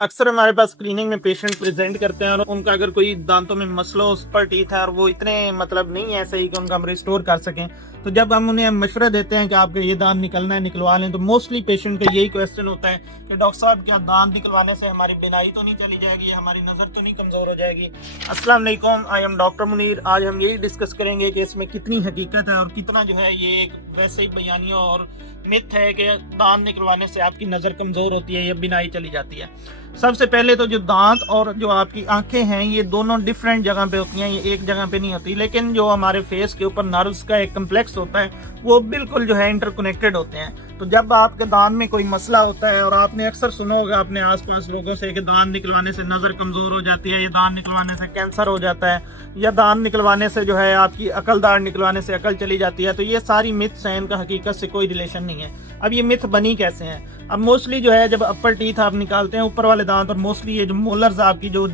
अक्सर हमारे पास स्क्रीनिंग में पेशेंट प्रेजेंट करते हैं और उनका अगर कोई दांतों में मसला उस पर टीथ है और वो इतने नहीं है सही कि उनका हम रिस्टोर कर सकें, तो जब हम उन्हें मशवरा देते हैं कि आपका ये दांत निकलना है निकलवा लें, तो मोस्टली पेशेंट का यही क्वेश्चन होता है कि डॉक्टर साहब क्या दांत निकलवाने से हमारी बीनाई तो नहीं चली जाएगी, हमारी नज़र तो नहीं कमज़ोर हो जाएगी। अस्सलाम वालेकुम, आई एम डॉक्टर मुनीर। आज हम यही डिस्कस करेंगे कि इसमें कितनी हकीकत है और कितना जो है ये एक वैसे ही बयानिया और मिथ है कि दांत निकलवाने से आपकी नज़र कमज़ोर होती है या बीनाई चली जाती है। सबसे पहले तो जो दांत और जो आपकी आंखें हैं ये दोनों डिफरेंट जगह पे होती हैं, ये एक जगह पे नहीं होती। लेकिन जो हमारे फेस के ऊपर नर्व्स का एक कम्प्लेक्स होता है वो बिल्कुल जो है इंटरकनेक्टेड होते हैं। तो जब आपके दांत में कोई मसला होता है, और आपने अक्सर सुना होगा अपने आसपास लोगों से कि दांत निकलवाने से नज़र कमज़ोर हो जाती है, या दांत निकलवाने से कैंसर हो जाता है, या दांत निकलवाने से जो है आपकी अकल, दांत निकलवाने से अकल चली जाती है, तो ये सारी मिथ्स हैं, इनका हकीकत से कोई रिलेशन नहीं है। अब ये मिथ बनी कैसे हैं? अब मोस्टली जो है जब अपर टीथ आप निकालते हैं, ऊपर वाले दांत, और मोस्टली ये जो मोलर्स आपकी जो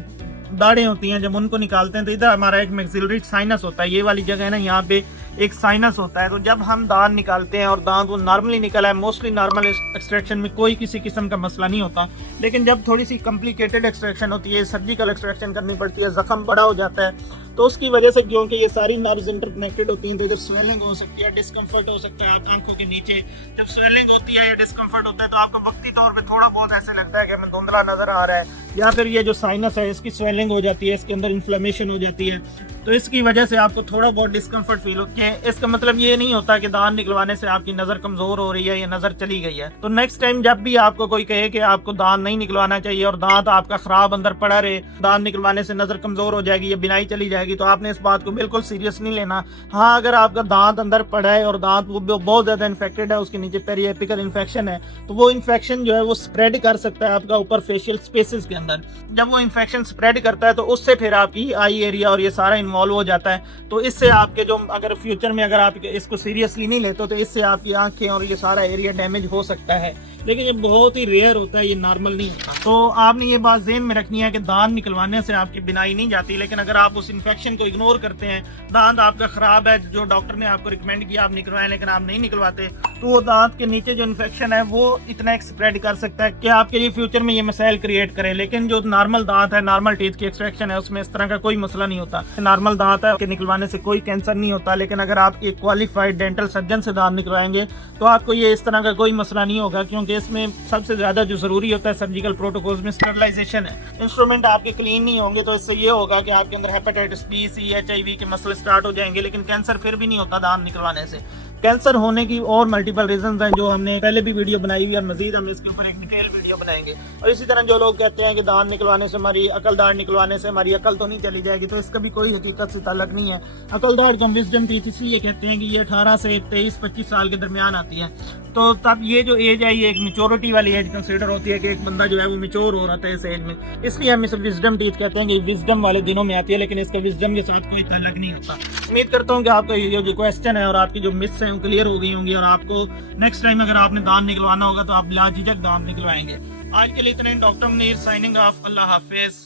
दाढ़ें होती हैं, जब उनको निकालते हैं तो इधर हमारा एक मैक्सिलरी साइनस होता है, ये वाली जगह है ना, यहाँ पे एक साइनस होता है। तो जब हम दांत निकालते हैं और दांत वो नॉर्मली निकला है, मोस्टली नॉर्मल एक्सट्रैक्शन में कोई किसी किस्म का मसला नहीं होता। लेकिन जब थोड़ी सी कॉम्प्लिकेटेड एक्सट्रैक्शन होती है, सर्जिकल एक्सट्रैक्शन करनी पड़ती है, जख्म बड़ा हो जाता है, तो उसकी वजह से क्योंकि ये सारी नर्व्स इंटरकनेक्टेड होती हैं, तो इधर स्वेलिंग हो सकती है, डिस्कम्फर्ट हो सकता है आंखों के नीचे। जब स्वेलिंग होती है या डिस्कम्फर्ट होता है तो आपको वक्ती तौर पे थोड़ा बहुत ऐसे लगता है कि हमें धुंधला नजर आ रहा है, या फिर ये जो साइनस है इसकी स्वेलिंग हो जाती है, इसके अंदर इन्फ्लेमेशन हो जाती है, तो इसकी वजह से आपको थोड़ा बहुत डिस्कम्फर्ट फील होती है। इसका मतलब ये नहीं होता कि दांत निकलवाने से आपकी नज़र कमज़ोर हो रही है या नज़र चली गई है। तो नेक्स्ट टाइम जब भी आपको कोई कहे कि आपको दांत नहीं निकलवाना चाहिए और दांत आपका ख़राब अंदर पड़ा रहे, दांत निकलवाने से नज़र कमज़ोर हो जाएगी या बिनाई चली जाएगी, तो आपने इस बात को बिल्कुल सीरियस नहीं लेना। हाँ, अगर आपका दांत अंदर पड़ा है और दांत वो बहुत ज़्यादा इन्फेक्टेड है, उसके नीचे पेरिएपिकल इन्फेक्शन है, तो वो इन्फेक्शन जो है वो स्प्रेड कर सकता है आपका ऊपर फेशियल स्पेसेस के अंदर। जब वो इन्फेक्शन स्प्रेड करता है तो उससे फिर आपकी आई एरिया और ये सारा इन्वॉल्व हो जाता है। तो इससे आपके जो, अगर फ्यूचर में अगर आप इसको सीरियसली नहीं लेते तो इससे आपकी आंखें और ये सारा एरिया डैमेज हो सकता है। लेकिन ये बहुत ही रेयर होता है, ये नॉर्मल नहीं होता। तो आपने ये बात ज़हन में रखनी है कि दांत निकलवाने से आपकी बिनाई नहीं जाती। लेकिन अगर आप उस इन्फेक्शन को इग्नोर करते हैं, दांत आपका ख़राब है, जो डॉक्टर ने आपको रिकमेंड किया आप निकलवाएं, लेकिन आप नहीं निकलवाते, तो वो दांत के नीचे जो इन्फेक्शन है वो इतना स्प्रेड कर सकता है कि आपके लिए फ्यूचर में ये मसाइल क्रिएट करे। लेकिन जो नॉर्मल दांत है, नॉर्मल टीथ की एक्सट्रैक्शन है, उसमें इस तरह का कोई मसला नहीं होता। नॉर्मल दांत है, निकलवाने से कोई कैंसर नहीं होता। लेकिन अगर आप एक क्वालिफाइड डेंटल सर्जन से दांत निकलवाएंगे तो आपको ये इस तरह का कोई मसला नहीं होगा, क्योंकि इसमें सबसे ज़्यादा जो ज़रूरी होता है सर्जिकल प्रोटोकॉल्स में स्टरलाइजेशन है। इंस्ट्रूमेंट आपके क्लीन नहीं होंगे तो इससे ये होगा कि आपके अंदर हेपेटाइटिस बी, सी, HIV के मसले स्टार्ट हो जाएंगे। लेकिन कैंसर फिर भी नहीं होता दांत निकलवाने से। कैंसर होने की और मल्टीपल रीजंस हैं, जो हमने पहले भी वीडियो बनाई हुई है, और मजीद हम इसके ऊपर एक डिटेल वीडियो बनाएंगे। और इसी तरह जो लोग कहते हैं कि दांत निकलवाने से हमारी अकल, दांत निकलवाने से हमारी अकल तो नहीं चली जाएगी, तो इसका भी कोई हकीकत से ताल्लुक नहीं है। अकल, दांत को विजडम टीथ इसलिए कहते हैं कि ये 18 से 23-25 साल के दरमियान आती है। तो तब ये जो एज है ये एक मेच्योरिटी वाली एज कंसीडर होती है कि एक बंदा जो है वो मेच्योर हो रहा था इस एज में, इसलिए हम इसे विजडम टीथ कहते हैं कि विजडम वाले दिनों में आती है। लेकिन इसका विजडम के साथ कोई ताल्लुक नहीं होता। उम्मीद करता हूँ कि आपका ये जो क्वेश्चन है और आपकी जो मिथ्स हैं वो क्लियर हो गई होंगी, और आपको नेक्स्ट टाइम अगर आपने दांत निकलवाना होगा तो आप लाझिझक दांत निकलवाएंगे। आज के लिए इतना ही। Doctor Munir signing off. अल्लाह हाफिज।